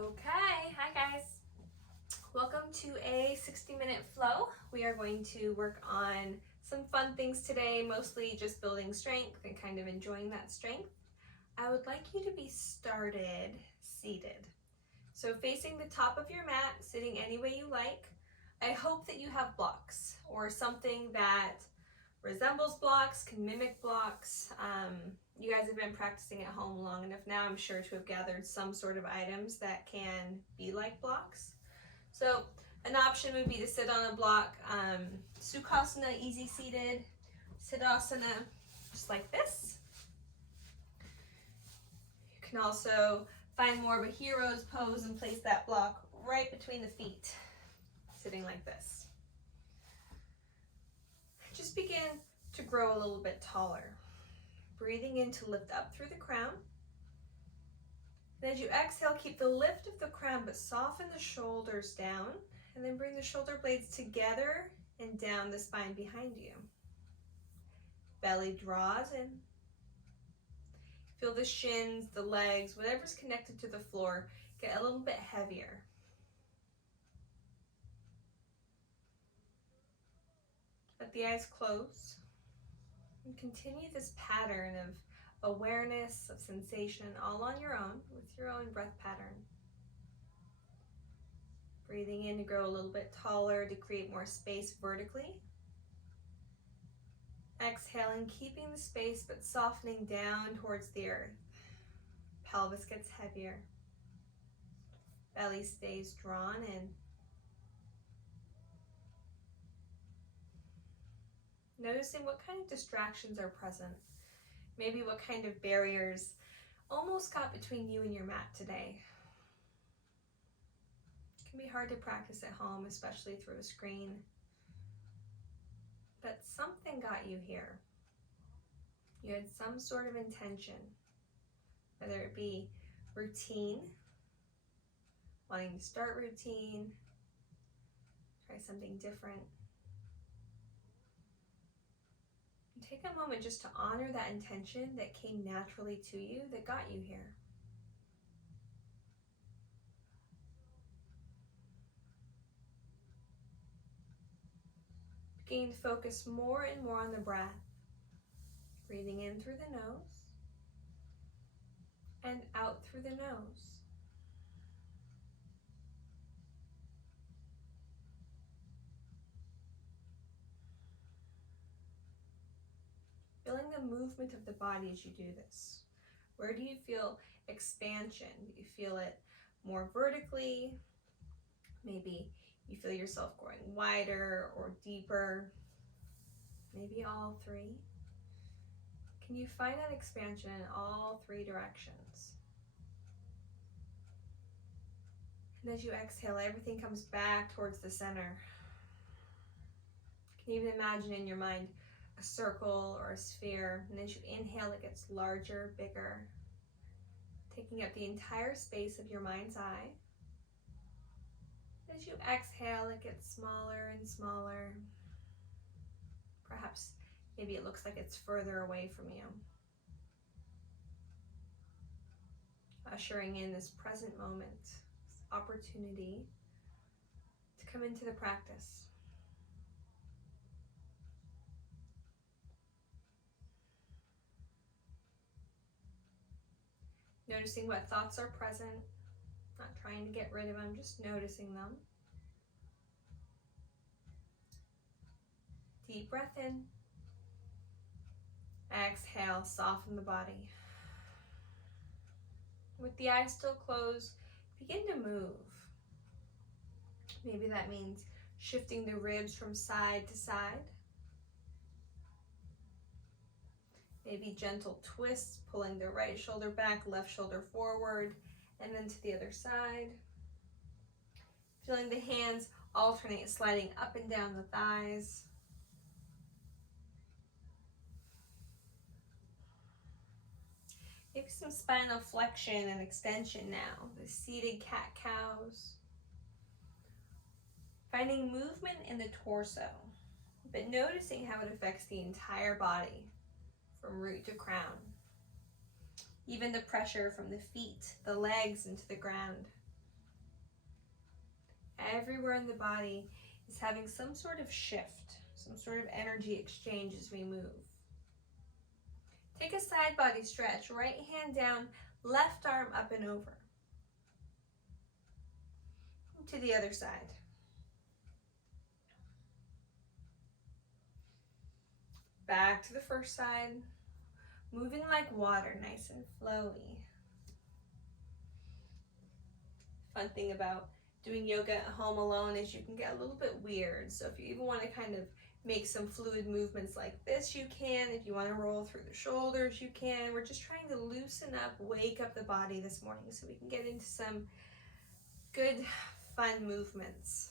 Okay, hi guys. Welcome to a 60-minute flow. We are going to work on some fun things today, mostly just building strength and kind of enjoying that strength. I would like you to be started seated. So facing the top of your mat, sitting any way you like. I hope that you have blocks or something that resembles blocks, can mimic blocks. You guys have been practicing at home long enough now, I'm sure, to have gathered some sort of items that can be like blocks. So an option would be to sit on a block, Sukhasana, easy seated, Siddhasana, just like this. You can also find more of a hero's pose and place that block right between the feet, sitting like this. Just begin to grow a little bit taller. Breathing in to lift up through the crown. And as you exhale, keep the lift of the crown, but soften the shoulders down, and then bring the shoulder blades together and down the spine behind you. Belly draws in. Feel the shins, the legs, whatever's connected to the floor, get a little bit heavier. Let the eyes close. And continue this pattern of awareness, of sensation, all on your own, with your own breath pattern. Breathing in to grow a little bit taller, to create more space vertically. Exhaling, keeping the space, but softening down towards the earth. Pelvis gets heavier. Belly stays drawn in. Noticing what kind of distractions are present. Maybe what kind of barriers almost got between you and your mat today. It can be hard to practice at home, especially through a screen. But something got you here. You had some sort of intention, whether it be routine, wanting to start routine, try something different. And take a moment just to honor that intention that came naturally to you, that got you here. Begin to focus more and more on the breath. Breathing in through the nose and out through the nose. Feeling the movement of the body as you do this. Where do you feel expansion? Do you feel it more vertically? Maybe you feel yourself growing wider or deeper. Maybe all three. Can you find that expansion in all three directions? And as you exhale, everything comes back towards the center. You can even imagine in your mind a circle or a sphere, and as you inhale, it gets larger, bigger, taking up the entire space of your mind's eye. As you exhale, it gets smaller and smaller. Perhaps maybe it looks like it's further away from you. Ushering in this present moment, this opportunity to come into the practice. Noticing what thoughts are present, not trying to get rid of them, just noticing them. Deep breath in. Exhale, soften the body. With the eyes still closed, begin to move. Maybe that means shifting the ribs from side to side. Maybe gentle twists, pulling the right shoulder back, left shoulder forward, and then to the other side. Feeling the hands alternate, sliding up and down the thighs. Maybe some spinal flexion and extension now, the seated cat-cows. Finding movement in the torso, but noticing how it affects the entire body, from root to crown. Even the pressure from the feet, the legs into the ground. Everywhere in the body is having some sort of shift, some sort of energy exchange as we move. Take a side body stretch, right hand down, left arm up and over. To the other side. Back to the first side. Moving like water, nice and flowy. Fun thing about doing yoga at home alone is you can get a little bit weird. So if you even want to kind of make some fluid movements like this, you can. If you want to roll through the shoulders, you can. We're just trying to loosen up, wake up the body this morning so we can get into some good, fun movements.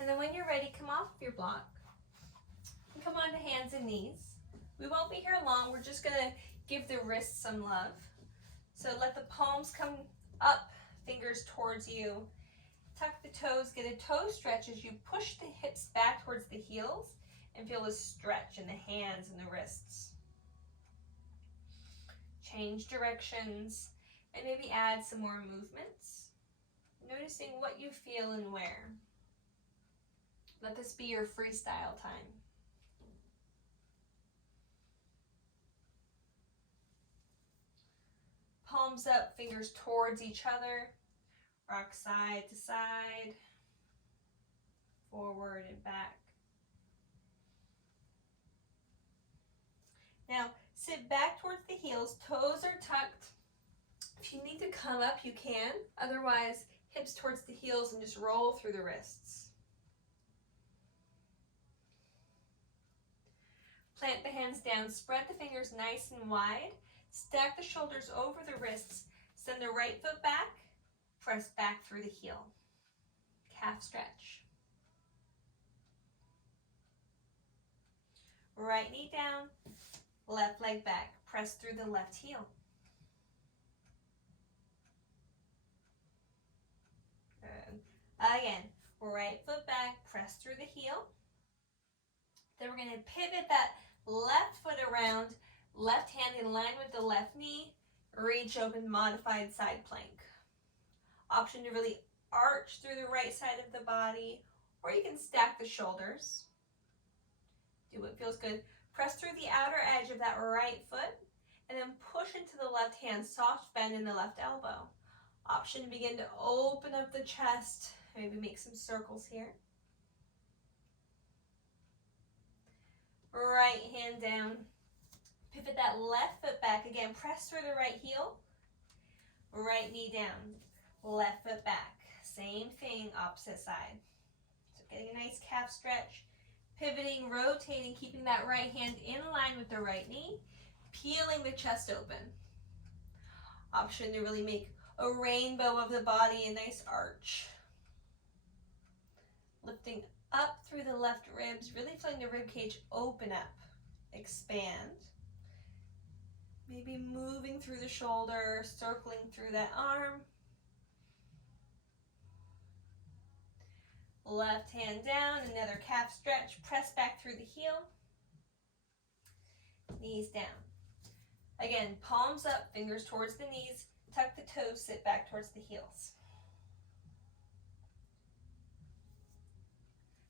And then when you're ready, come off your block and come onto hands and knees. We won't be here long. We're just going to give the wrists some love. So let the palms come up, fingers towards you. Tuck the toes, get a toe stretch as you push the hips back towards the heels and feel a stretch in the hands and the wrists. Change directions and maybe add some more movements. Noticing what you feel and where. Let this be your freestyle time. Palms up, fingers towards each other. Rock side to side, forward and back. Now, sit back towards the heels, toes are tucked. If you need to come up, you can. Otherwise, hips towards the heels and just roll through the wrists. Plant the hands down, spread the fingers nice and wide. Stack the shoulders over the wrists. Send the right foot back. Press back through the heel. Calf stretch. Right knee down, left leg back. Press through the left heel. Good. Again, right foot back, press through the heel. Then we're going to pivot that left foot around, left hand in line with the left knee, reach open, modified side plank. Option to really arch through the right side of the body, or you can stack the shoulders. Do what feels good. Press through the outer edge of that right foot, and then push into the left hand, soft bend in the left elbow. Option to begin to open up the chest, maybe make some circles here. Right hand down. Pivot that left foot back. Again, press through the right heel. Right knee down. Left foot back. Same thing, opposite side. So getting a nice calf stretch. Pivoting, rotating, keeping that right hand in line with the right knee. Peeling the chest open. Option to really make a rainbow of the body, a nice arch. Lifting up through the left ribs, really feeling the rib cage open up, expand. Maybe moving through the shoulder, circling through that arm. Left hand down, another calf stretch, press back through the heel. Knees down. Again, palms up, fingers towards the knees, tuck the toes, sit back towards the heels.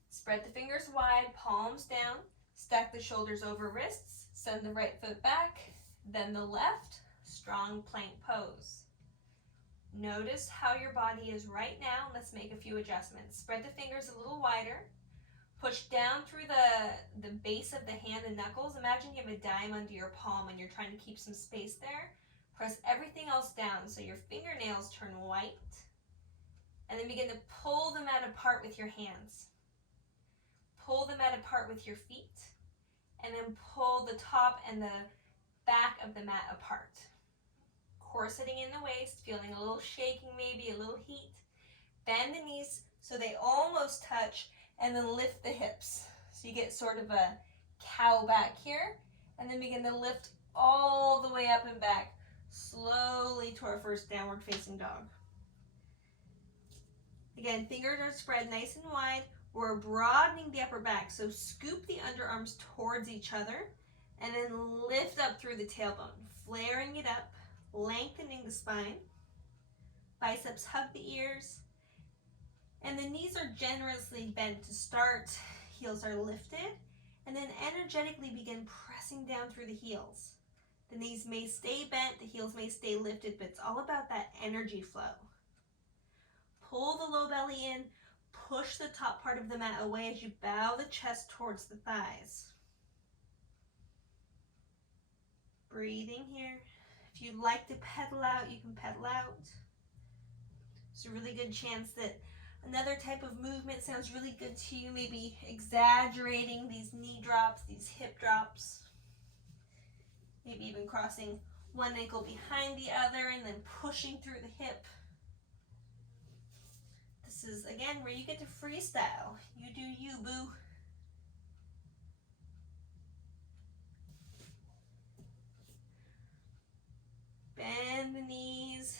Spread the fingers wide, palms down, stack the shoulders over wrists, send the right foot back, then the left, strong plank pose. Notice how your body is right now. Let's make a few adjustments. Spread the fingers a little wider. Push down through the base of the hand and knuckles. Imagine you have a dime under your palm and you're trying to keep some space there. Press everything else down so your fingernails turn white. And then begin to pull the mat apart with your hands. Pull the mat apart with your feet. And then pull the top and the back of the mat apart. Corseting in the waist, feeling a little shaking, maybe a little heat. Bend the knees so they almost touch, and then lift the hips. So you get sort of a cow back here, and then begin to lift all the way up and back, slowly to our first downward facing dog. Again, fingers are spread nice and wide. We're broadening the upper back, so scoop the underarms towards each other, and then lift up through the tailbone, flaring it up, lengthening the spine. Biceps hug the ears. And the knees are generously bent to start, heels are lifted, and then energetically begin pressing down through the heels. The knees may stay bent, the heels may stay lifted, but it's all about that energy flow. Pull the low belly in, push the top part of the mat away as you bow the chest towards the thighs. Breathing here. If you'd like to pedal out, you can pedal out. There's a really good chance that another type of movement sounds really good to you, maybe exaggerating these knee drops, these hip drops. Maybe even crossing one ankle behind the other and then pushing through the hip. This is, again, where you get to freestyle. You do you, boo. Bend the knees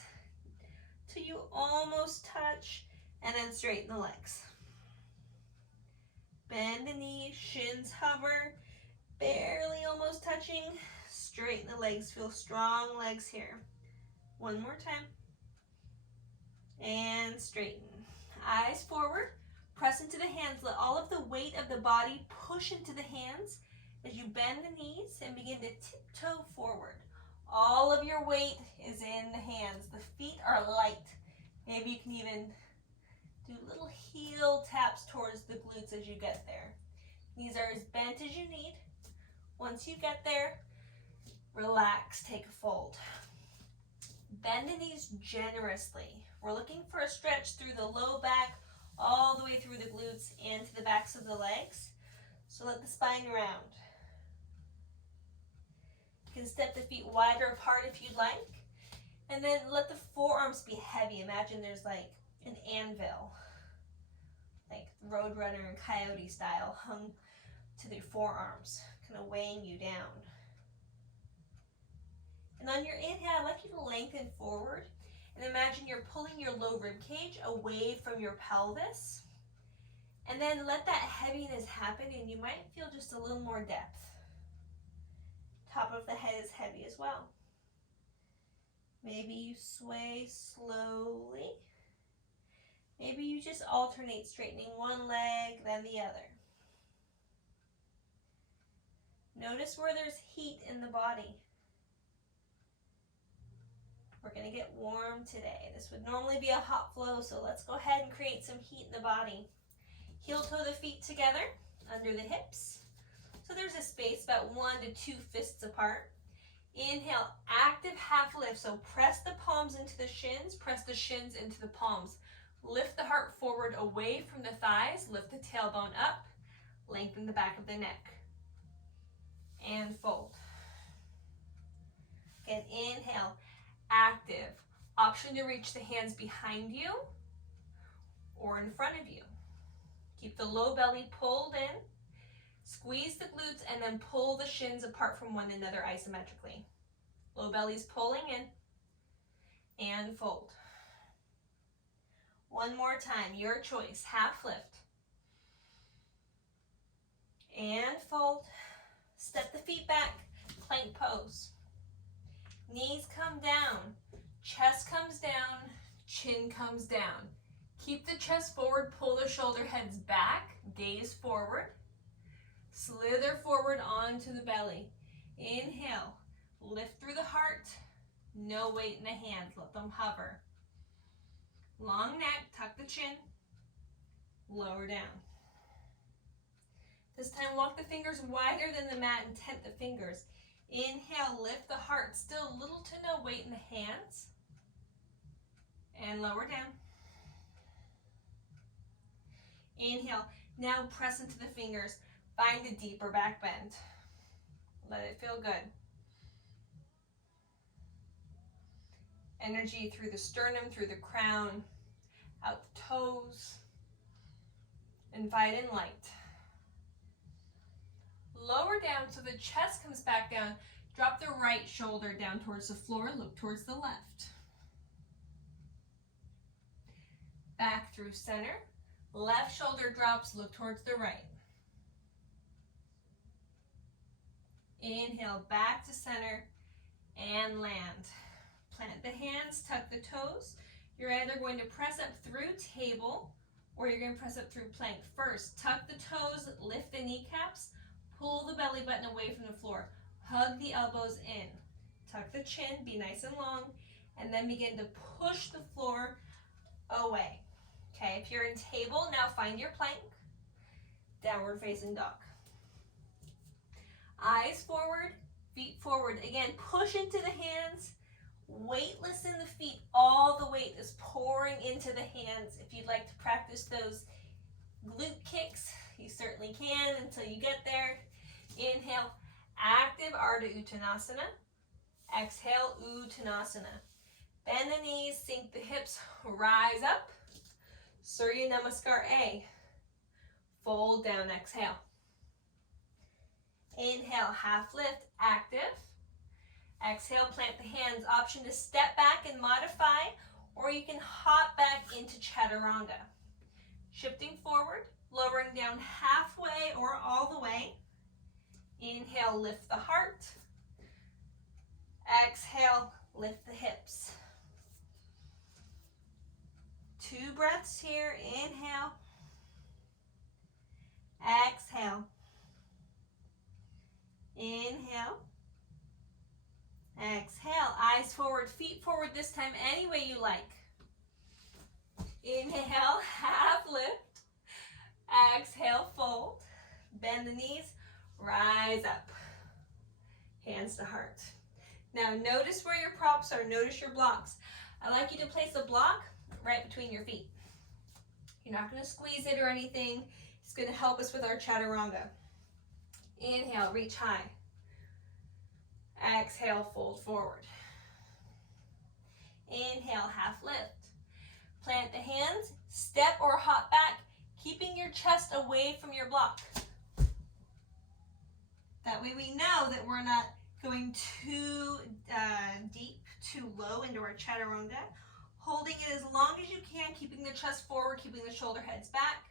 till you almost touch, and then straighten the legs. Bend the knees, shins hover, barely almost touching. Straighten the legs, feel strong legs here. One more time. And straighten. Eyes forward, press into the hands. Let all of the weight of the body push into the hands as you bend the knees and begin to tiptoe forward. All of your weight is in the hands. The feet are light. Maybe you can even do little heel taps towards the glutes as you get there. Knees are as bent as you need. Once you get there, relax, take a fold. Bend the knees generously. We're looking for a stretch through the low back, all the way through the glutes and to the backs of the legs. So let the spine round. You can step the feet wider apart if you'd like. And then let the forearms be heavy. Imagine there's like an anvil, like Roadrunner and Coyote style, hung to the forearms, kind of weighing you down. And on your inhale, I'd like you to lengthen forward and imagine you're pulling your low rib cage away from your pelvis. And then let that heaviness happen and you might feel just a little more depth. Top of the head is heavy as well. Maybe you sway slowly. Maybe you just alternate, straightening one leg, then the other. Notice where there's heat in the body. We're going to get warm today. This would normally be a hot flow, so let's go ahead and create some heat in the body. Heel toe the feet together under the hips. So there's a space about 1 to 2 fists apart. Inhale, active half lift. So press the palms into the shins, press the shins into the palms. Lift the heart forward away from the thighs, lift the tailbone up, lengthen the back of the neck. And fold. Again, inhale, active. Option to reach the hands behind you or in front of you. Keep the low belly pulled in. Squeeze the glutes and then pull the shins apart from one another isometrically. Low belly's pulling in and fold. One more time, your choice, half lift. And fold. Step the feet back, plank pose. Knees come down, chest comes down, chin comes down. Keep the chest forward, pull the shoulder heads back, gaze forward. Slither forward onto the belly. Inhale, lift through the heart, no weight in the hands, let them hover. Long neck, tuck the chin, lower down. This time walk the fingers wider than the mat and tent the fingers. Inhale, lift the heart, still little to no weight in the hands. And lower down. Inhale, now press into the fingers. Find a deeper back bend. Let it feel good. Energy through the sternum, through the crown, out the toes. Invite in light. Lower down so the chest comes back down. Drop the right shoulder down towards the floor. Look towards the left. Back through center. Left shoulder drops. Look towards the right. Inhale, back to center and land. Plant the hands, tuck the toes. You're either going to press up through table or you're going to press up through plank. First, tuck the toes, lift the kneecaps, pull the belly button away from the floor. Hug the elbows in. Tuck the chin, be nice and long, and then begin to push the floor away. Okay, if you're in table, now find your plank. Downward facing dog. Eyes forward, feet forward. Again, push into the hands. Weightless in the feet. All the weight is pouring into the hands. If you'd like to practice those glute kicks, you certainly can until you get there. Inhale, active Ardha Uttanasana. Exhale, Uttanasana. Bend the knees, sink the hips, rise up. Surya Namaskar A. Fold down, exhale. Inhale, half lift, active. Exhale, plant the hands. Option to step back and modify, or you can hop back into Chaturanga. Shifting forward, lowering down halfway or all the way. Inhale, lift the heart. Exhale, lift the hips. 2 breaths here. Inhale. Exhale. Inhale. Exhale. Eyes forward, feet forward this time any way you like. Inhale, half lift. Exhale, fold. Bend the knees, rise up. Hands to heart. Now notice where your props are, notice your blocks. I'd like you to place a block right between your feet. You're not going to squeeze it or anything. It's going to help us with our Chaturanga. Inhale, reach high. Exhale, fold forward. Inhale, half lift. Plant the hands, step or hop back, keeping your chest away from your block. That way we know that we're not going too deep, too low into our Chaturanga. Holding it as long as you can, keeping the chest forward, keeping the shoulder heads back.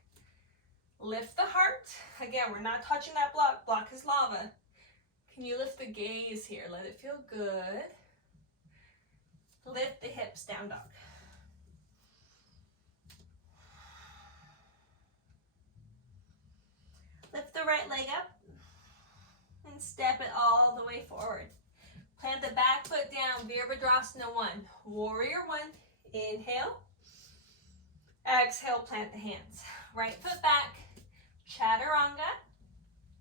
Lift the heart. Again, we're not touching that block. Block is lava. Can you lift the gaze here? Let it feel good. Lift the hips, down dog. Lift the right leg up and step it all the way forward. Plant the back foot down, Virabhadrasana 1. Warrior 1, inhale. Exhale, plant the hands. Right foot back, Chaturanga.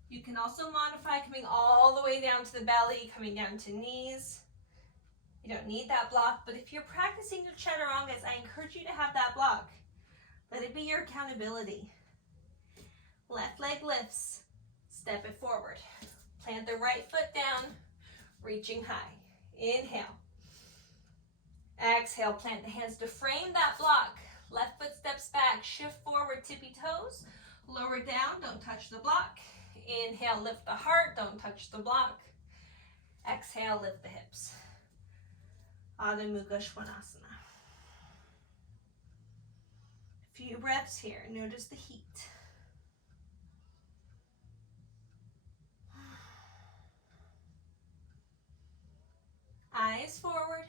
You can also modify coming all the way down to the belly, coming down to knees. You don't need that block, but if you're practicing your Chaturangas, I encourage you to have that block. Let it be your accountability. Left leg lifts, step it forward. Plant the right foot down, reaching high. Inhale. Exhale, plant the hands to frame that block. Left foot steps back, shift forward, tippy toes. Lower down, don't touch the block. Inhale, lift the heart, don't touch the block. Exhale, lift the hips. Adho Mukha Svanasana. A few breaths here, notice the heat. Eyes forward.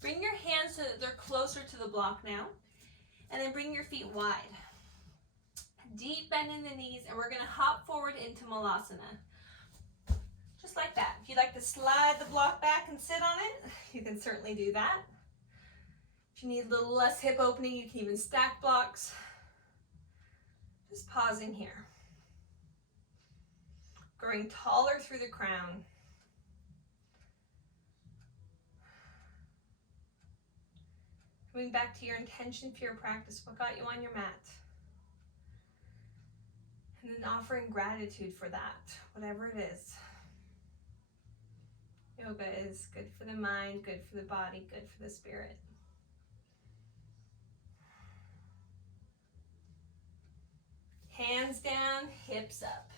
Bring your hands so that they're closer to the block now. And then bring your feet wide. Deep bend in the knees, and we're going to hop forward into Malasana. Just like that. If you'd like to slide the block back and sit on it, you can certainly do that. If you need a little less hip opening, you can even stack blocks. Just pausing here. Growing taller through the crown. Coming back to your intention for your practice, what got you on your mat? And then offering gratitude for that, whatever it is. Yoga is good for the mind, good for the body, good for the spirit. Hands down, hips up.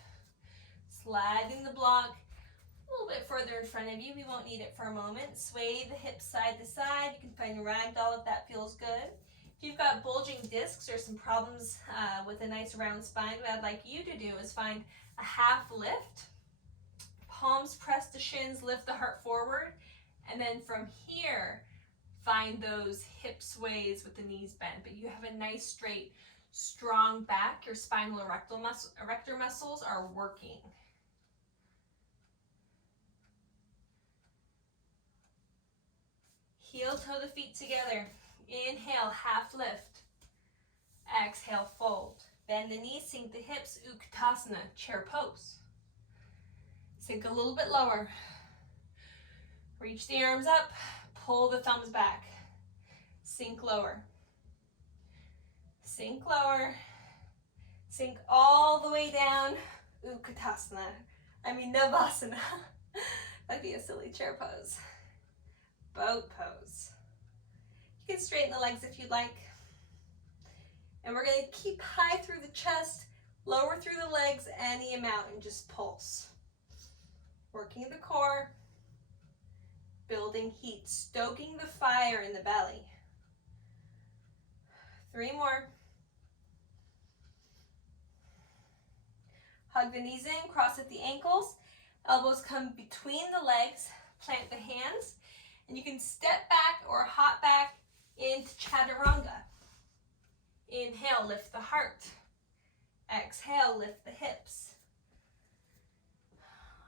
Sliding the block a little bit further in front of you. We won't need it for a moment. Sway the hips side to side. You can find a ragdoll if that feels good. If you've got bulging discs or some problems with a nice round spine, what I'd like you to do is find a half lift. Palms press the shins, lift the heart forward. And then from here, find those hip sways with the knees bent. But you have a nice straight Strong back, your spinal erector muscles are working. Heel toe the feet together. Inhale, half lift. Exhale, fold. Bend the knees, sink the hips, Utkatasana, chair pose. Sink a little bit lower. Reach the arms up, pull the thumbs back. Sink lower. Sink lower. Sink all the way down, Utkatasana. Navasana. That'd be a silly chair pose. Boat pose. You can straighten the legs if you'd like. And we're going to keep high through the chest, lower through the legs any amount, and just pulse. Working the core, building heat, stoking the fire in the belly. 3 more. Hug the knees in, cross at the ankles, elbows come between the legs, plant the hands, and you can step back or hop back into chaturanga. Inhale, lift the heart. Exhale, lift the hips.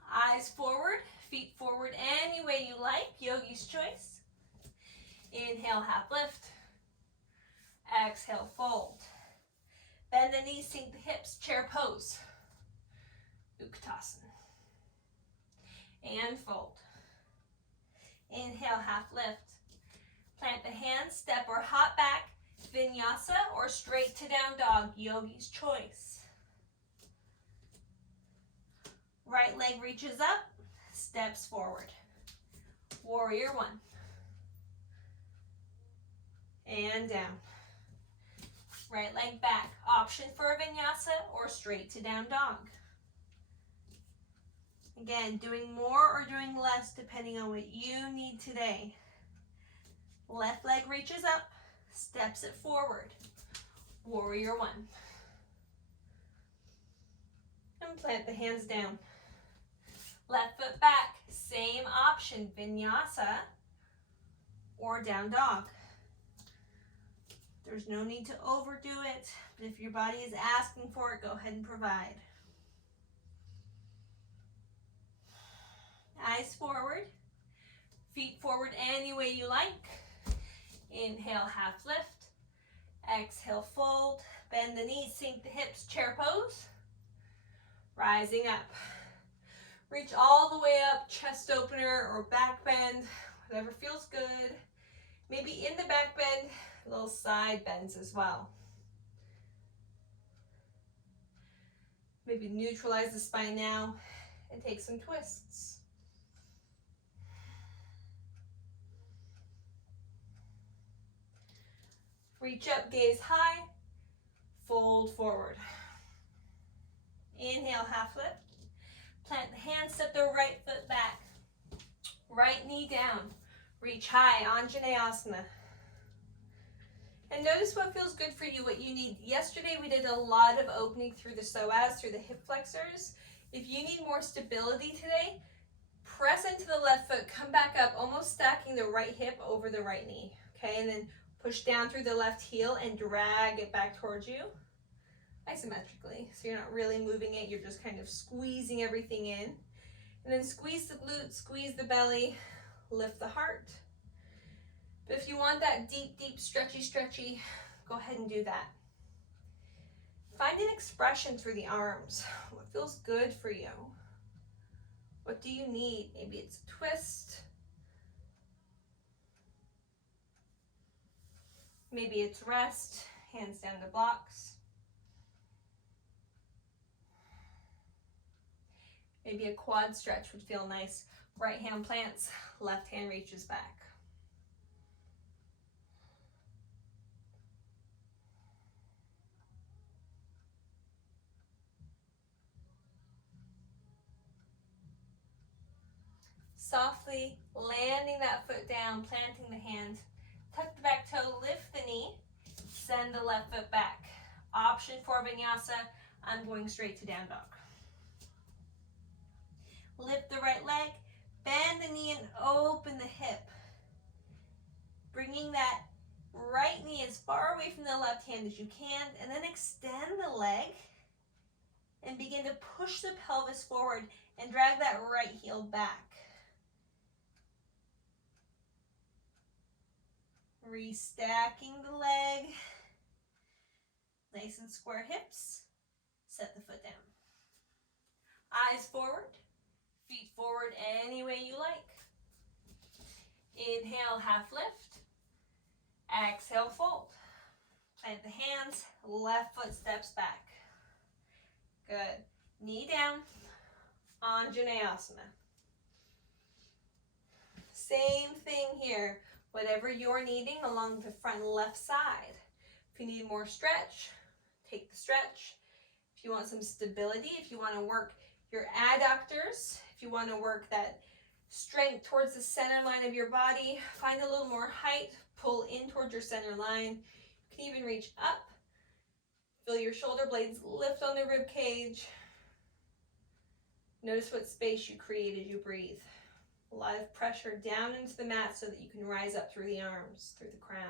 Eyes forward, feet forward any way you like, yogi's choice. Inhale, half lift. Exhale, fold. Bend the knees, sink the hips, chair pose. Utkatasana. And fold. Inhale, half lift. Plant the hands, step or hop back, vinyasa or straight to down dog, yogi's choice. Right leg reaches up, steps forward. Warrior 1. And down. Right leg back. Option for a vinyasa or straight to down dog. Again, doing more or doing less depending on what you need today. Left leg reaches up, steps it forward. Warrior 1. And plant the hands down. Left foot back, same option, vinyasa or down dog. There's no need to overdo it, but if your body is asking for it, go ahead and provide. Eyes forward, feet forward any way you like. Inhale, half lift. Exhale, fold. Bend the knees, sink the hips, chair pose. Rising up. Reach all the way up, chest opener or back bend, whatever feels good. Maybe in the back bend, little side bends as well. Maybe neutralize the spine now and take some twists. Reach up, gaze high, fold forward. Inhale, half lift. Plant the hands, step the right foot back. Right knee down. Reach high, Anjaneyasana. And notice what feels good for you, what you need. Yesterday we did a lot of opening through the psoas, through the hip flexors. If you need more stability today, press into the left foot, come back up, almost stacking the right hip over the right knee. Okay, and then push down through the left heel and drag it back towards you. Isometrically, so you're not really moving it, you're just kind of squeezing everything in. And then squeeze the glutes, squeeze the belly, lift the heart. But if you want that deep, deep, stretchy, go ahead and do that. Find an expression through the arms. What feels good for you? What do you need? Maybe it's a twist. Maybe it's rest, hands down to blocks. Maybe a quad stretch would feel nice. Right hand plants, left hand reaches back. Softly landing that foot down, planting the hand. Tuck the back toe, lift the knee, send the left foot back. Option for vinyasa, I'm going straight to down dog. Lift the right leg, bend the knee and open the hip. Bringing that right knee as far away from the left hand as you can, and then extend the leg and begin to push the pelvis forward and drag that right heel back. Restacking the leg. Nice and square hips. Set the foot down. Eyes forward. Feet forward any way you like. Inhale, half lift. Exhale, fold. Plant the hands. Left foot steps back. Good. Knee down. Anjaneyasana. Same thing here. Whatever you're needing along the front left side. If you need more stretch, take the stretch. If you want some stability, if you want to work your adductors, if you want to work that strength towards the center line of your body, find a little more height, pull in towards your center line. You can even reach up. Feel your shoulder blades lift on the rib cage. Notice what space you create as you breathe. A lot of pressure down into the mat so that you can rise up through the arms, through the crown.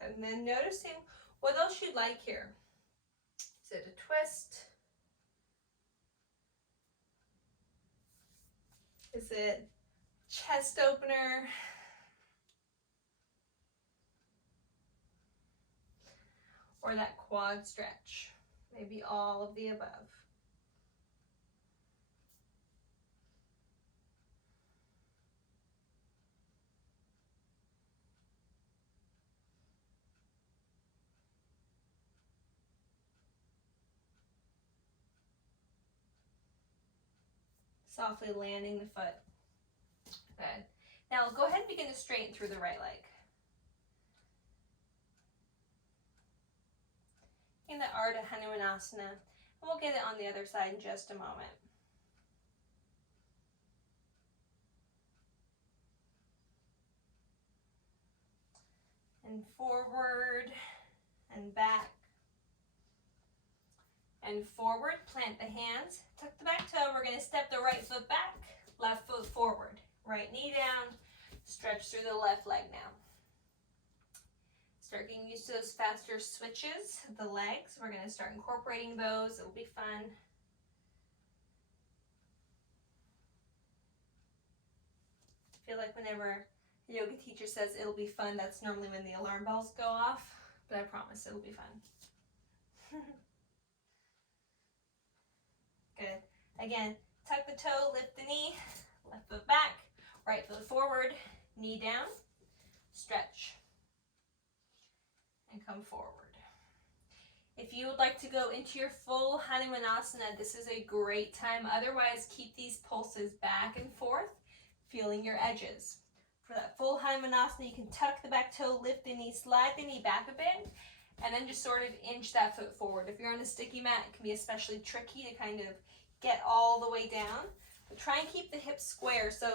And then noticing what else you'd like here. Is it a twist? Is it chest opener? Or that quad stretch? Maybe all of the above. Softly landing the foot. Good. Now go ahead and begin to straighten through the right leg. In the Ardha Hanumanasana, and we'll get it on the other side in just a moment. And forward and back. And forward, plant the hands, tuck the back toe. We're going to step the right foot back, left foot forward. Right knee down, stretch through the left leg now. Start getting used to those faster switches of the legs. We're going to start incorporating those. It'll be fun. I feel like whenever a yoga teacher says it'll be fun, that's normally when the alarm bells go off, but I promise it'll be fun. Good. Again, tuck the toe, lift the knee, left foot back, right foot forward, knee down, stretch, and come forward. If you would like to go into your full Hanumanasana, this is a great time. Otherwise, keep these pulses back and forth, feeling your edges. For that full Hanumanasana, you can tuck the back toe, lift the knee, slide the knee back a bit, and then just sort of inch that foot forward. If you're on a sticky mat, it can be especially tricky to kind of get all the way down. But try and keep the hips square. So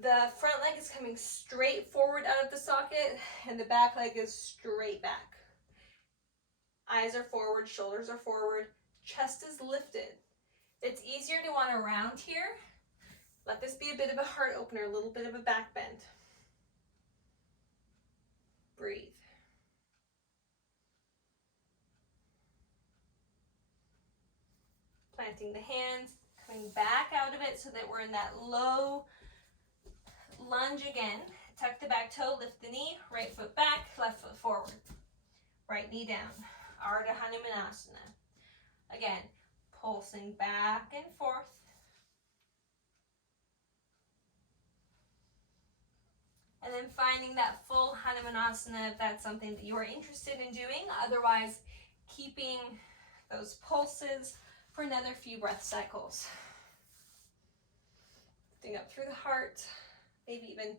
the front leg is coming straight forward out of the socket, and the back leg is straight back. Eyes are forward, shoulders are forward, chest is lifted. It's easier to want to round here. Let this be a bit of a heart opener, a little bit of a back bend. Breathe. Planting the hands, coming back out of it so that we're in that low lunge again. Tuck the back toe, lift the knee, right foot back, left foot forward. Right knee down. Ardha Hanumanasana. Again, pulsing back and forth. And then finding that full Hanumanasana if that's something that you are interested in doing. Otherwise, keeping those pulses for another few breath cycles. Lifting up through the heart. Maybe even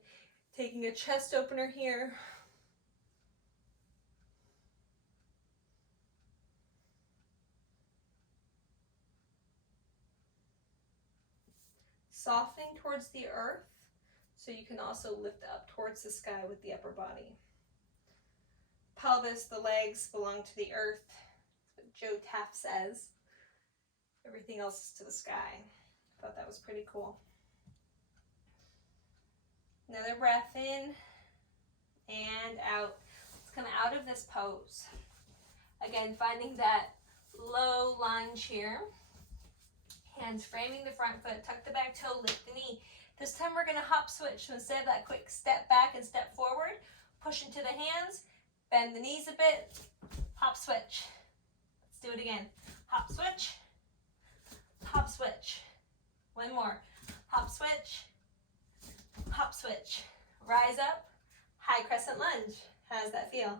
taking a chest opener here. Softening towards the earth, so you can also lift up towards the sky with the upper body. Pelvis, the legs belong to the earth. That's what Joe Taft says. Everything else is to the sky. Thought that was pretty cool. Another breath in and out. Let's come out of this pose. Again, finding that low lunge here. Hands framing the front foot, tuck the back toe, lift the knee. This time we're going to hop switch. So instead of that quick step back and step forward, push into the hands, bend the knees a bit, hop switch. Let's do it again. Hop switch, hop switch. One more. Hop switch, hop switch. Rise up, high crescent lunge. How does that feel?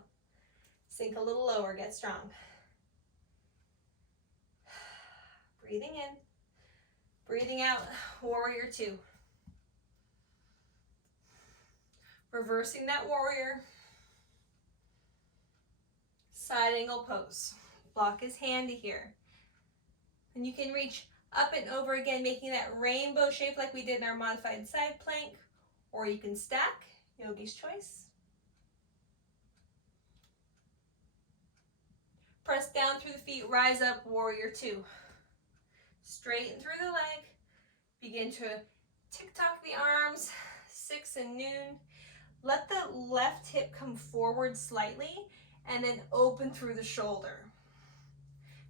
Sink a little lower, get strong. Breathing in, breathing out, warrior two. Reversing that warrior. Side angle pose. Block is handy here. And you can reach up and over again, making that rainbow shape like we did in our modified side plank, or you can stack, yogi's choice. Press down through the feet, rise up, warrior two. Straighten through the leg. Begin to tick-tock the arms, 6 and noon. Let the left hip come forward slightly and then open through the shoulder.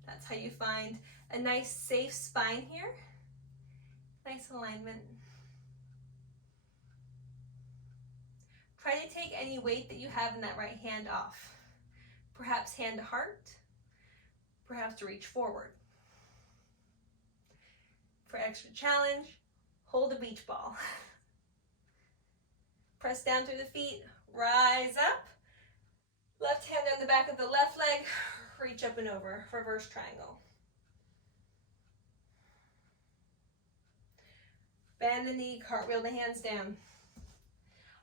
That's how you find a nice safe spine here. Nice alignment. Try to take any weight that you have in that right hand off. Perhaps hand to heart, perhaps reach forward. For extra challenge, hold a beach ball. Press down through the feet, rise up. Left hand on the back of the left leg, reach up and over, reverse triangle. Bend the knee, cartwheel the hands down.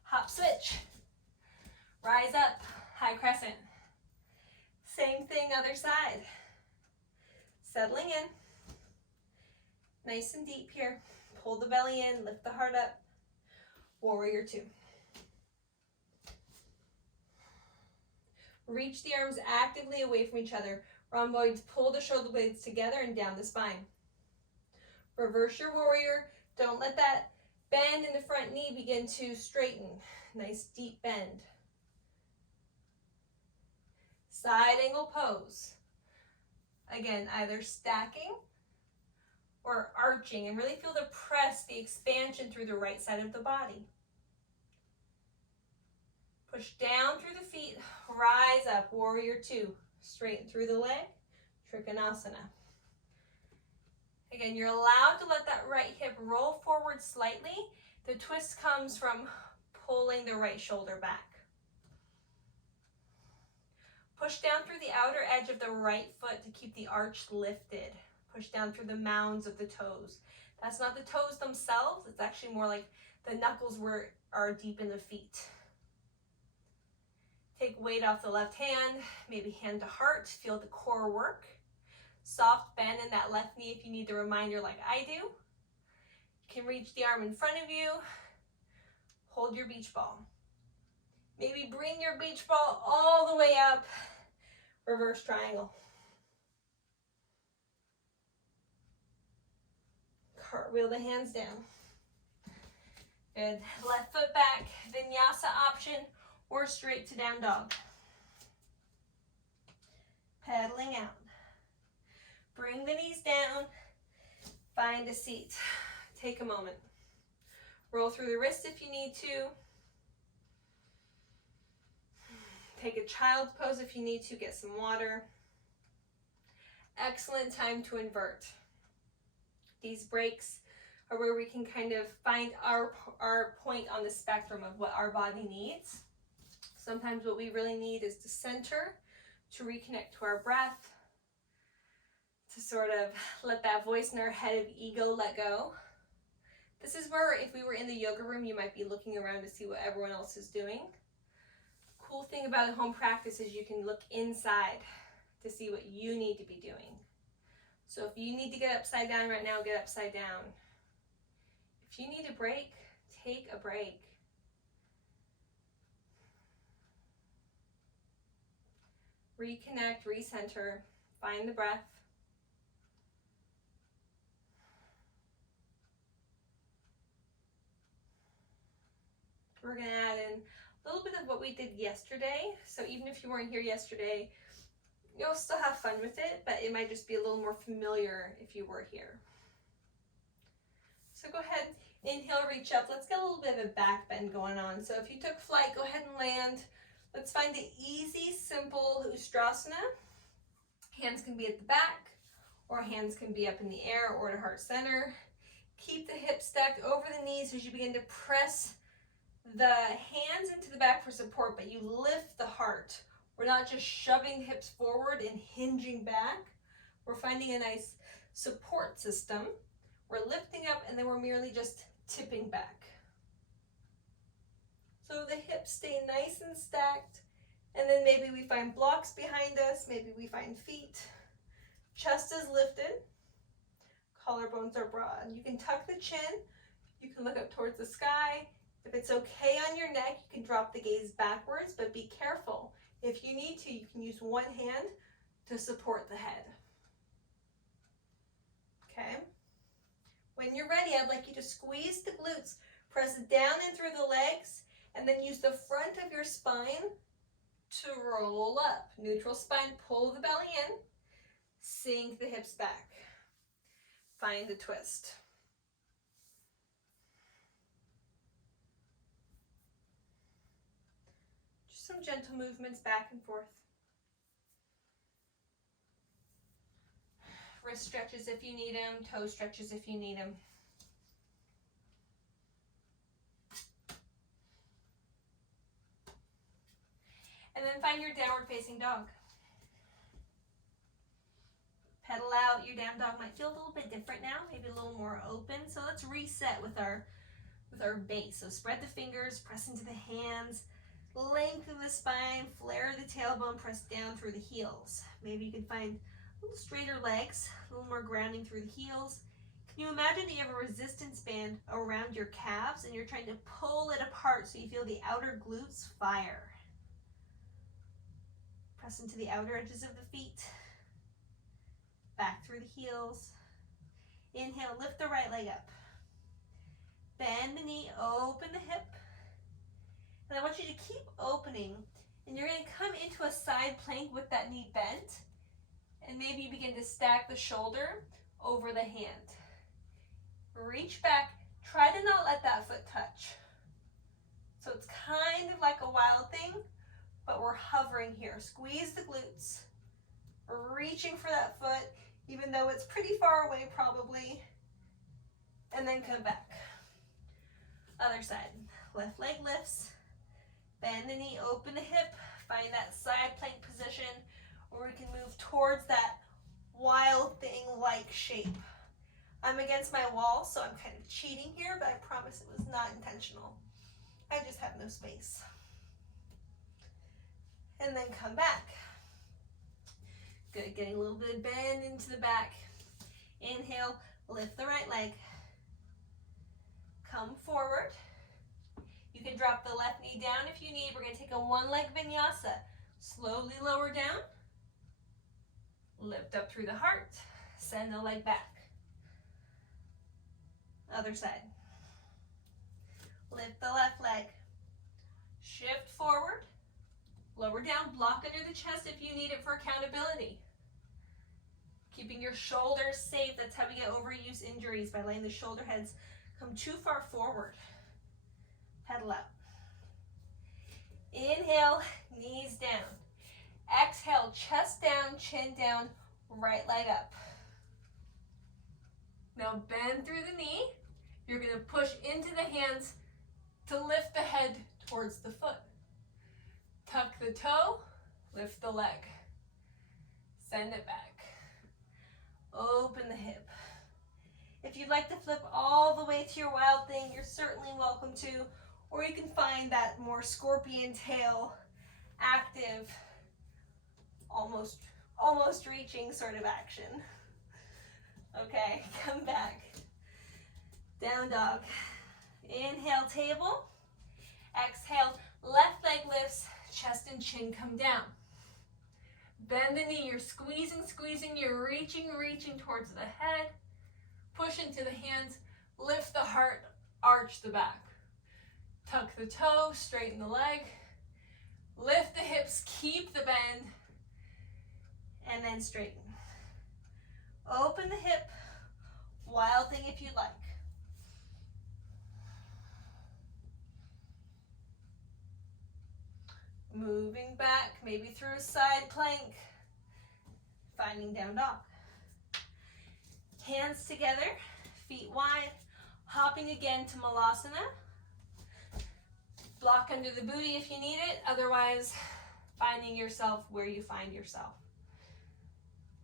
Hop switch. Rise up, high crescent. Same thing, other side. Settling in. Nice and deep here. Pull the belly in, lift the heart up. Warrior two. Reach the arms actively away from each other. Rhomboids pull the shoulder blades together and down the spine. Reverse your warrior. Don't let that bend in the front knee begin to straighten. Nice deep bend. Side angle pose. Again, either stacking or arching, and really feel the press, the expansion through the right side of the body. Push down through the feet, rise up, warrior two. Straighten through the leg, Trikonasana. Again, you're allowed to let that right hip roll forward slightly. The twist comes from pulling the right shoulder back. Push down through the outer edge of the right foot to keep the arch lifted. Push down through the mounds of the toes. That's not the toes themselves, it's actually more like the knuckles are deep in the feet. Take weight off the left hand, maybe hand to heart, feel the core work. Soft bend in that left knee if you need the reminder like I do. You can reach the arm in front of you. Hold your beach ball. Maybe bring your beach ball all the way up. Reverse triangle. Cartwheel the hands down. Good. Left foot back, vinyasa option, or straight to down dog. Pedaling out. Bring the knees down. Find a seat. Take a moment. Roll through the wrists if you need to. Take a child's pose if you need to, get some water. Excellent time to invert. These breaks are where we can kind of find our point on the spectrum of what our body needs. Sometimes what we really need is to center, to reconnect to our breath, to sort of let that voice in our head of ego let go. This is where if we were in the yoga room, you might be looking around to see what everyone else is doing. Cool thing about a home practice is you can look inside to see what you need to be doing. So if you need to get upside down right now, get upside down. If you need a break, take a break. Reconnect, recenter, find the breath. we're gonna add in a little bit of what we did yesterday. So even if you weren't here yesterday, you'll still have fun with it, but it might just be a little more familiar if you were here. So go ahead, inhale, reach up. Let's get a little bit of a back bend going on. So if you took flight, go ahead and land. Let's find the easy, simple Ustrasana. Hands can be at the back, or hands can be up in the air or to heart center. Keep the hips stacked over the knees as you begin to press the hands into the back for support, but you lift the heart. We're not just shoving the hips forward and hinging back. We're finding a nice support system. We're lifting up and then we're merely just tipping back. So the hips stay nice and stacked, and then maybe we find blocks behind us, maybe we find feet. Chest is lifted, collarbones are broad. You can tuck the chin, you can look up towards the sky. If it's okay on your neck, you can drop the gaze backwards, but be careful. If you need to, you can use one hand to support the head. Okay? When you're ready, I'd like you to squeeze the glutes, press down and through the legs, and then use the front of your spine to roll up. Neutral spine, pull the belly in, sink the hips back. Find a twist. Just some gentle movements back and forth. Wrist stretches if you need them, toe stretches if you need them. And then find your downward facing dog. Pedal out. Your down dog might feel a little bit different now, maybe a little more open. So let's reset with our base. So spread the fingers, press into the hands, lengthen the spine, flare the tailbone, press down through the heels. Maybe you can find a little straighter legs, a little more grounding through the heels. Can you imagine that you have a resistance band around your calves and you're trying to pull it apart so you feel the outer glutes fire? Press into the outer edges of the feet, back through the heels. Inhale, lift the right leg up. Bend the knee, open the hip. And I want you to keep opening, and you're going to come into a side plank with that knee bent, and maybe you begin to stack the shoulder over the hand. Reach back, try to not let that foot touch. So it's kind of like a wild thing, but we're hovering here. Squeeze the glutes, reaching for that foot, even though it's pretty far away probably, and then come back. Other side, left leg lifts, bend the knee, open the hip, find that side plank position where we can move towards that wild thing-like shape. I'm against my wall, so I'm kind of cheating here, but I promise it was not intentional. I just have no space. And then come back. Good, getting a little bit of bend into the back. Inhale, lift the right leg. Come forward. You can drop the left knee down if you need. We're going to take a one-leg vinyasa. Slowly lower down. Lift up through the heart. Send the leg back. Other side. Lift the left leg. Shift forward. Lower down. Block under the chest if you need it for accountability. Keeping your shoulders safe. That's how we get overuse injuries, by letting the shoulder heads come too far forward. Pedal out. Inhale, knees down. Exhale, chest down, chin down, right leg up. Now bend through the knee. You're going to push into the hands to lift the head towards the foot. Tuck the toe, lift the leg. Send it back. Open the hip. If you'd like to flip all the way to your wild thing, you're certainly welcome to. Or you can find that more scorpion tail, active, almost reaching sort of action. Okay, come back. Down dog. Inhale, table. Exhale, left leg lifts, chest and chin come down. Bend the knee, you're squeezing, you're reaching towards the head. Push into the hands, lift the heart, arch the back. Tuck the toe, straighten the leg, lift the hips, keep the bend, and then straighten. Open the hip, wild thing if you'd like. Moving back, maybe through a side plank, finding down dog. Hands together, feet wide, hopping again to Malasana. Block under the booty if you need it, otherwise finding yourself where you find yourself.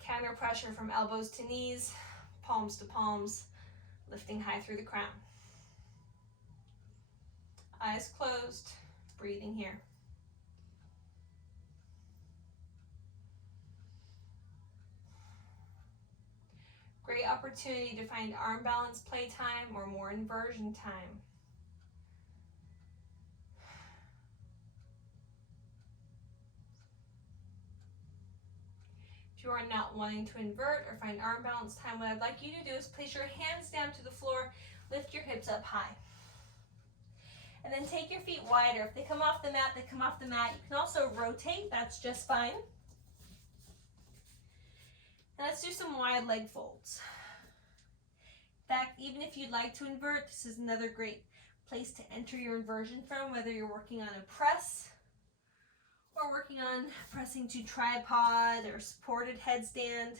Counter pressure from elbows to knees, palms to palms, lifting high through the crown. Eyes closed, breathing here. Great opportunity to find arm balance playtime or more inversion time. If you are not wanting to invert or find arm balance time, what I'd like you to do is place your hands down to the floor, lift your hips up high. And then take your feet wider. If they come off the mat, they come off the mat. You can also rotate, that's just fine. And let's do some wide leg folds. In fact, even if you'd like to invert, this is another great place to enter your inversion from, whether you're working on a press or working on pressing to tripod or supported headstand.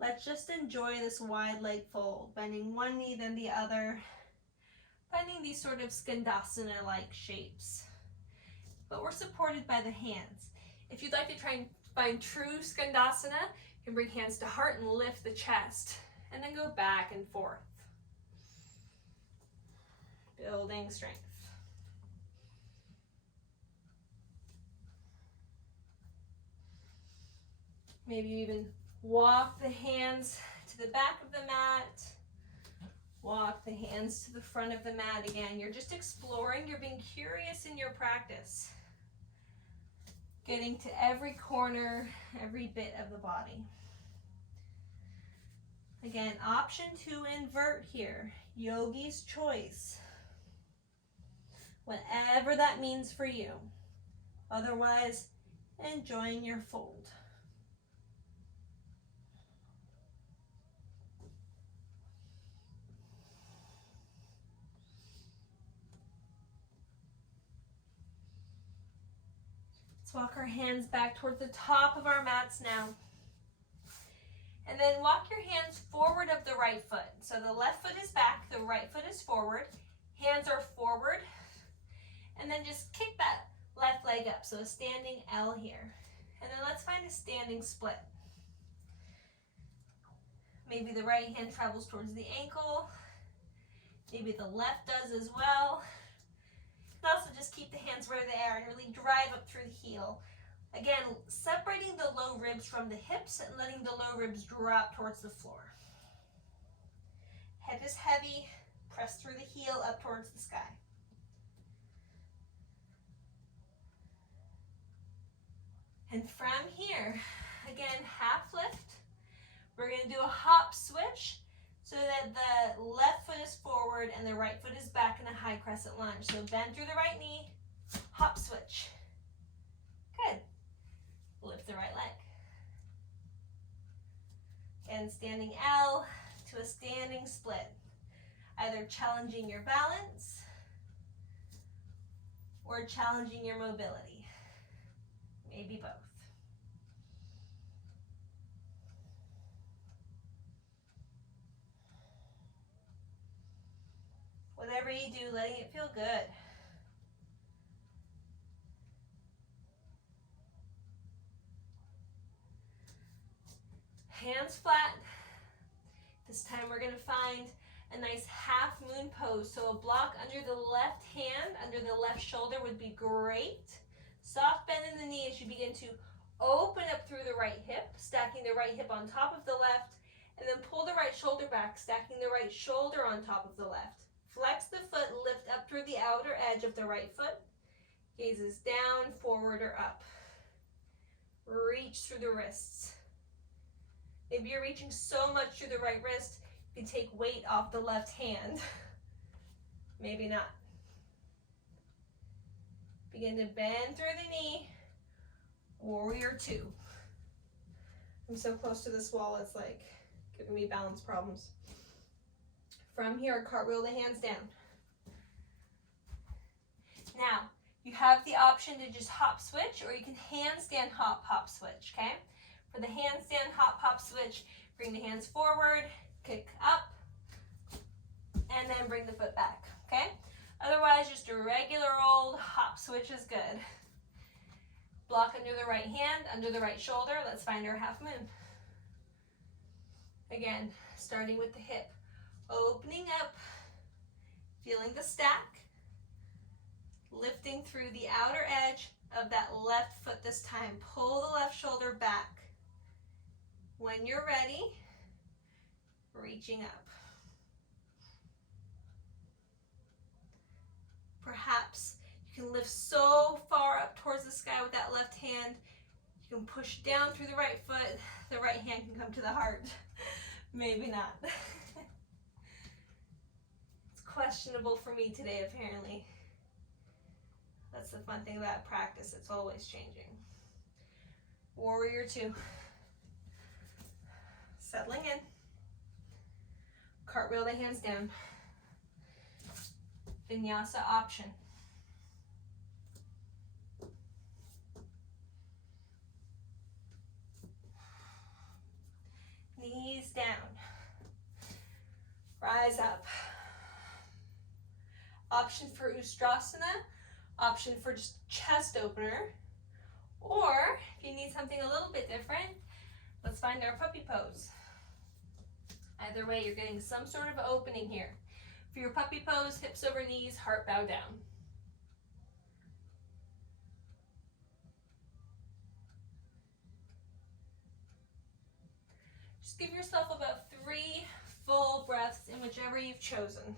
Let's just enjoy this wide leg fold, bending one knee then the other, finding these sort of skandasana-like shapes. But we're supported by the hands. If you'd like to try and find true skandasana, you can bring hands to heart and lift the chest, and then go back and forth. Building strength. Maybe you even walk the hands to the back of the mat. Walk the hands to the front of the mat again. You're just exploring. You're being curious in your practice. Getting to every corner, every bit of the body. Again, option to invert here. Yogi's choice. Whatever that means for you. Otherwise, enjoying your fold. Let's walk our hands back towards the top of our mats now. And then walk your hands forward of the right foot. So the left foot is back, the right foot is forward. Hands are forward. And then just kick that left leg up. So a standing L here. And then let's find a standing split. Maybe the right hand travels towards the ankle. Maybe the left does as well. You can also just keep the hands where they are and really drive up through the heel. Again, separating the low ribs from the hips and letting the low ribs drop towards the floor. Head is heavy, press through the heel up towards the sky. And from here, again, half lift. We're going to do a hop switch so that the left foot is forward and the right foot is back in a high crescent lunge. So bend through the right knee, hop switch. Good. Lift the right leg. And standing L to a standing split. Either challenging your balance or challenging your mobility. Maybe both. Whatever you do, letting it feel good. Hands flat. This time we're going to find a nice half moon pose. So a block under the left hand, under the left shoulder would be great. Soft bend in the knee as you begin to open up through the right hip, stacking the right hip on top of the left, and then pull the right shoulder back, stacking the right shoulder on top of the left. Flex the foot, lift up through the outer edge of the right foot. Gazes down, forward, or up. Reach through the wrists. Maybe you're reaching so much through the right wrist, you can take weight off the left hand. Maybe not. Begin to bend through the knee. Warrior two. I'm so close to this wall, it's like giving me balance problems. From here, cartwheel the hands down. Now, you have the option to just hop switch, or you can handstand hop, hop switch, okay? For the handstand hop, hop switch, bring the hands forward, kick up, and then bring the foot back, okay? Otherwise, just a regular old hop switch is good. Block under the right hand, under the right shoulder. Let's find our half moon. Again, starting with the hip, opening up, feeling the stack, lifting through the outer edge of that left foot this time. Pull the left shoulder back. When you're ready, reaching up. Perhaps you can lift so far up towards the sky with that left hand, you can push down through the right foot, the right hand can come to the heart. Maybe not. It's questionable for me today, apparently. That's the fun thing about practice, it's always changing. Warrior two. Settling in. Cartwheel the hands down. Vinyasa option. Knees down. Rise up. Option for Ustrasana, option for just chest opener, or if you need something a little bit different, let's find our puppy pose. Either way, you're getting some sort of opening here. For your puppy pose, hips over knees, heart bow down. Just give yourself about 3 full breaths in whichever you've chosen.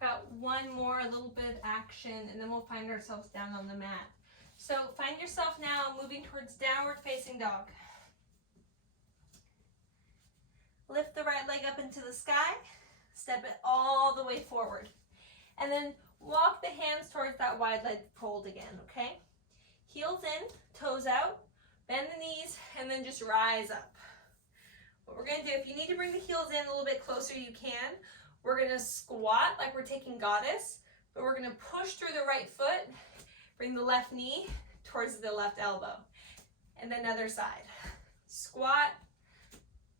Got one more little bit of action and then we'll find ourselves down on the mat. So find yourself now moving towards downward facing dog. Lift the right leg up into the sky, step it all the way forward. And then walk the hands towards that wide leg fold again, okay? Heels in, toes out, bend the knees, and then just rise up. What we're gonna do, if you need to bring the heels in a little bit closer, you can. We're gonna squat like we're taking goddess, but we're gonna push through the right foot, bring the left knee towards the left elbow. And then other side. Squat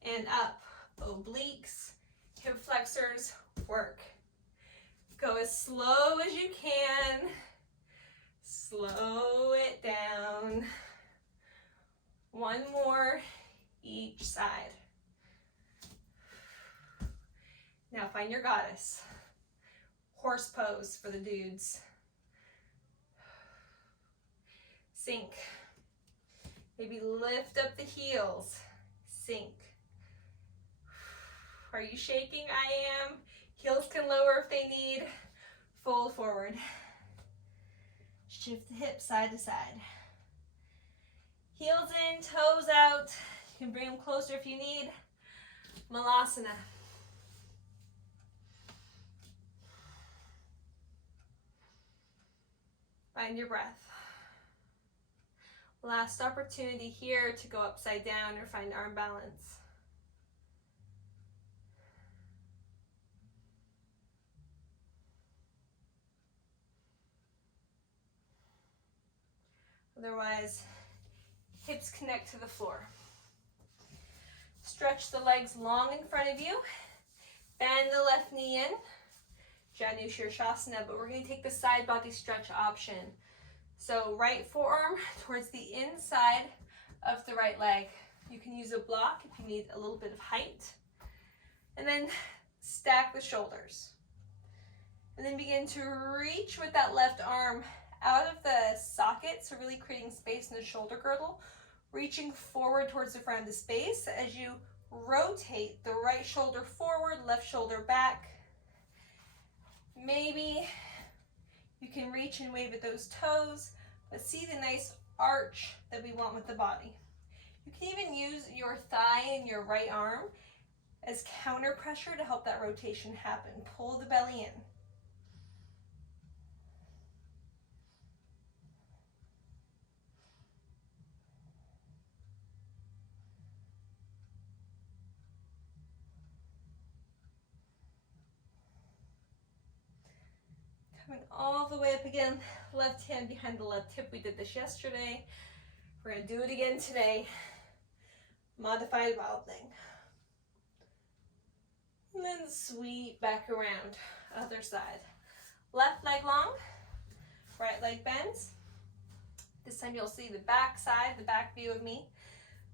and up. Obliques, hip flexors, work. Go as slow as you can. Slow it down. One more each side. Now find your goddess. Horse pose for the dudes. Sink. Maybe lift up the heels. Sink. Are you shaking? I am. Heels can lower if they need. Fold forward. Shift the hips side to side. Heels in, toes out. You can bring them closer if you need. Malasana. Find your breath. Last opportunity here to go upside down or find arm balance. Otherwise, hips connect to the floor. Stretch the legs long in front of you. Bend the left knee in. Janu Shirshasana, but we're going to take the side body stretch option. So right forearm towards the inside of the right leg. You can use a block if you need a little bit of height. And then stack the shoulders. And then begin to reach with that left arm out of the socket, so really creating space in the shoulder girdle. reaching forward towards the front of the space as you rotate the right shoulder forward, left shoulder back. Maybe you can reach and wave at those toes, but see the nice arch that we want with the body. You can even use your thigh and your right arm as counter pressure to help that rotation happen. Pull the belly in. Coming all the way up again, left hand behind the left hip. We did this yesterday. We're going to do it again today. Modified wild thing. And then sweep back around, other side. Left leg long, right leg bends. This time you'll see the back side, the back view of me.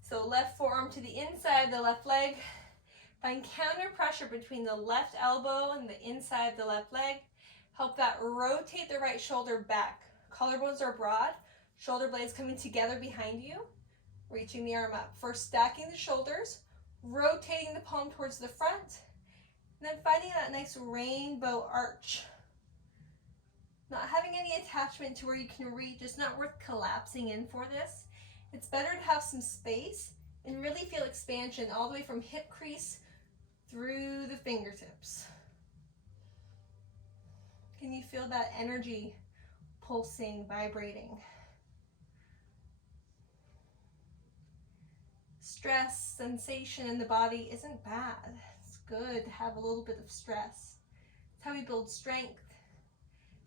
So left forearm to the inside of the left leg. Find counter pressure between the left elbow and the inside of the left leg. Help that rotate the right shoulder back. Collarbones are broad, shoulder blades coming together behind you, reaching the arm up. First stacking the shoulders, rotating the palm towards the front, and then finding that nice rainbow arch. Not having any attachment to where you can reach. It's not worth collapsing in for this. It's better to have some space and really feel expansion all the way from hip crease through the fingertips. Can you feel that energy pulsing, vibrating? Stress, sensation in the body isn't bad. It's good to have a little bit of stress. It's how we build strength.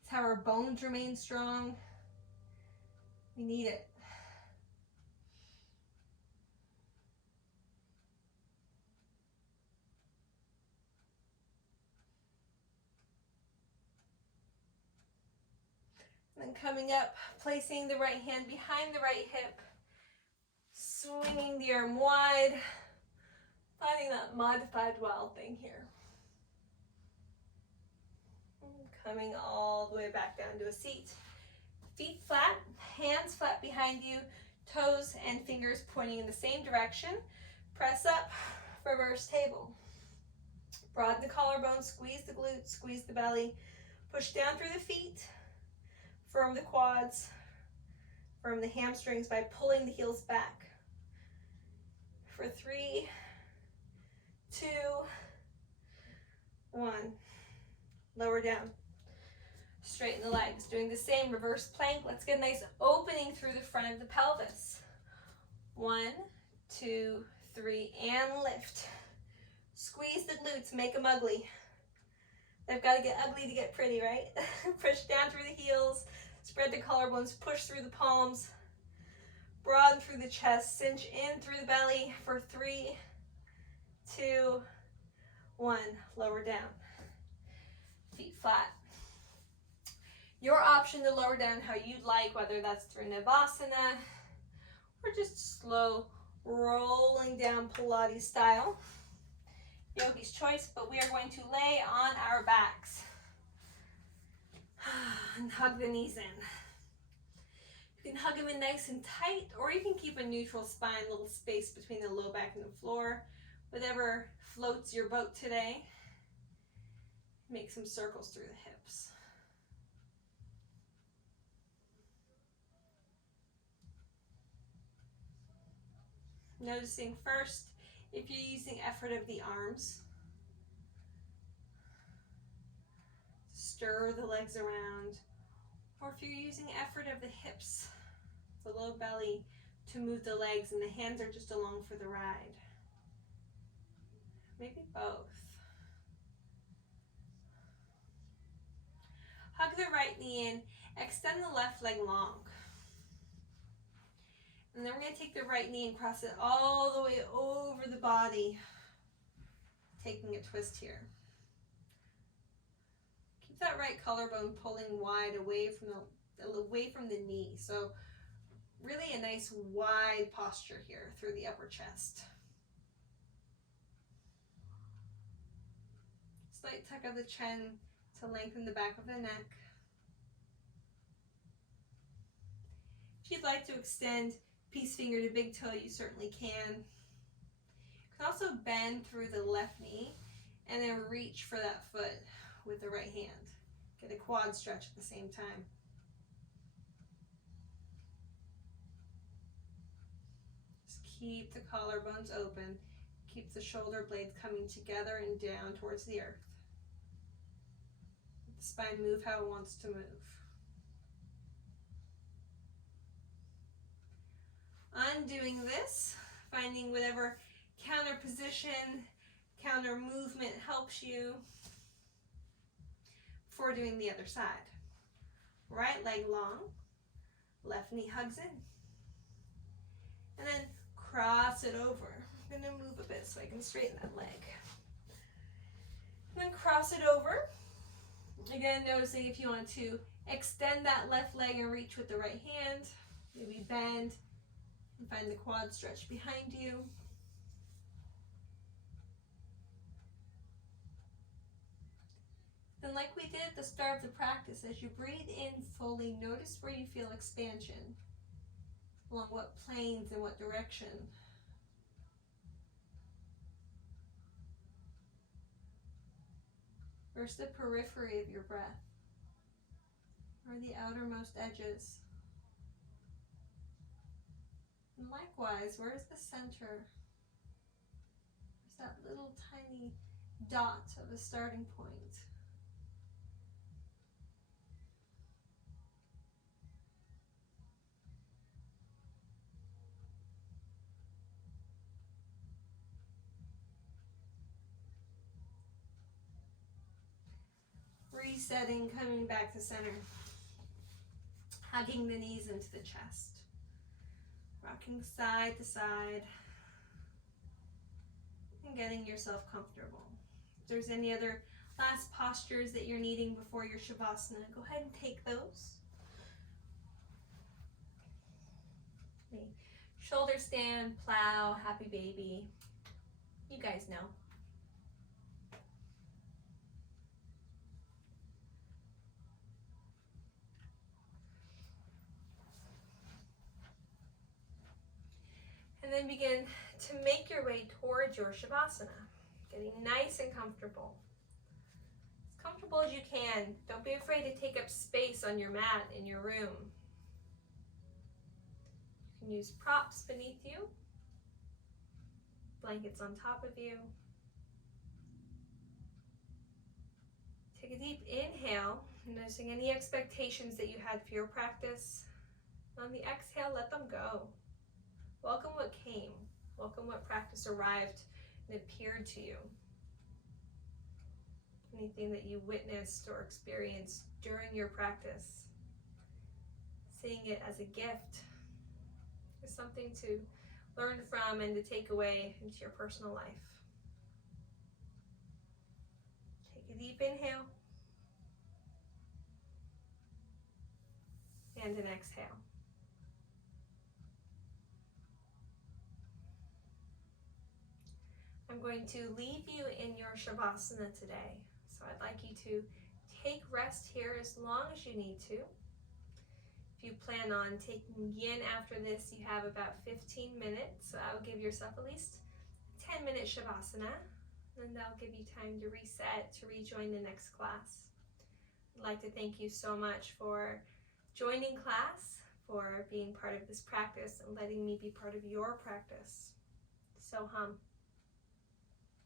It's how our bones remain strong. We need it. And then coming up, placing the right hand behind the right hip, swinging the arm wide, finding that modified wild thing here. Coming all the way back down to a seat. Feet flat, hands flat behind you, toes and fingers pointing in the same direction. Press up, reverse table. Broaden the collarbone, squeeze the glutes, squeeze the belly. Push down through the feet. Firm the quads, firm the hamstrings by pulling the heels back. For 3, 2, 1. Lower down. Straighten the legs. Doing the same reverse plank. Let's get a nice opening through the front of the pelvis. 1, 2, 3, and lift. Squeeze the glutes, make them ugly. They've got to get ugly to get pretty, right? Push down through the heels, spread the collarbones, push through the palms, broaden through the chest, cinch in through the belly for 3, 2, 1. Lower down. Feet flat. Your option to lower down how you'd like, whether that's through Navasana or just slow rolling down Pilates style. Yogi's choice, but we are going to lay on our backs and hug the knees in. You can hug them in nice and tight, or you can keep a neutral spine, little space between the low back and the floor. Whatever floats your boat today. Make some circles through the hips. Noticing first, if you're using effort of the arms, stir the legs around, or if you're using effort of the hips, the low belly, to move the legs and the hands are just along for the ride. Maybe both. Hug the right knee in, extend the left leg long. And then we're going to take the right knee and cross it all the way over the body, taking a twist here. Keep that right collarbone pulling wide away from the knee. So really a nice wide posture here through the upper chest. Slight tuck of the chin to lengthen the back of the neck. If you'd like to extend peace finger to big toe, you certainly can. You can also bend through the left knee and then reach for that foot with the right hand. Get a quad stretch at the same time. Just keep the collarbones open. Keep the shoulder blades coming together and down towards the earth. Let the spine move how it wants to move. Undoing this, finding whatever counter position, counter movement helps you before doing the other side. Right leg long, left knee hugs in. And then cross it over. I'm going to move a bit so I can straighten that leg. And then cross it over. Again, noticing if you want to extend that left leg and reach with the right hand, maybe bend and find the quad stretch behind you. Then like we did at the start of the practice, as you breathe in fully, notice where you feel expansion, along what planes and what direction. Where's the periphery of your breath? Where are the outermost edges? And likewise, where's the center? Where's that little tiny dot of a starting point? Resetting, coming back to center. Hugging the knees into the chest. Rocking side to side. And getting yourself comfortable. If there's any other last postures that you're needing before your Shavasana, go ahead and take those. Okay. Shoulder stand, plow, happy baby. You guys know. And then begin to make your way towards your Shavasana, getting nice and comfortable. As comfortable as you can. Don't be afraid to take up space on your mat in your room. You can use props beneath you, blankets on top of you. Take a deep inhale, noticing any expectations that you had for your practice. On the exhale, let them go. Welcome what came. Welcome what practice arrived and appeared to you. Anything that you witnessed or experienced during your practice. Seeing it as a gift. As something to learn from and to take away into your personal life. Take a deep inhale. And an exhale. I'm going to leave you in your Shavasana today. So I'd like you to take rest here as long as you need to. If you plan on taking yin after this, you have about 15 minutes. So I'll give yourself at least 10-minute Shavasana. And that'll give you time to reset, to rejoin the next class. I'd like to thank you so much for joining class, for being part of this practice and letting me be part of your practice. So hum.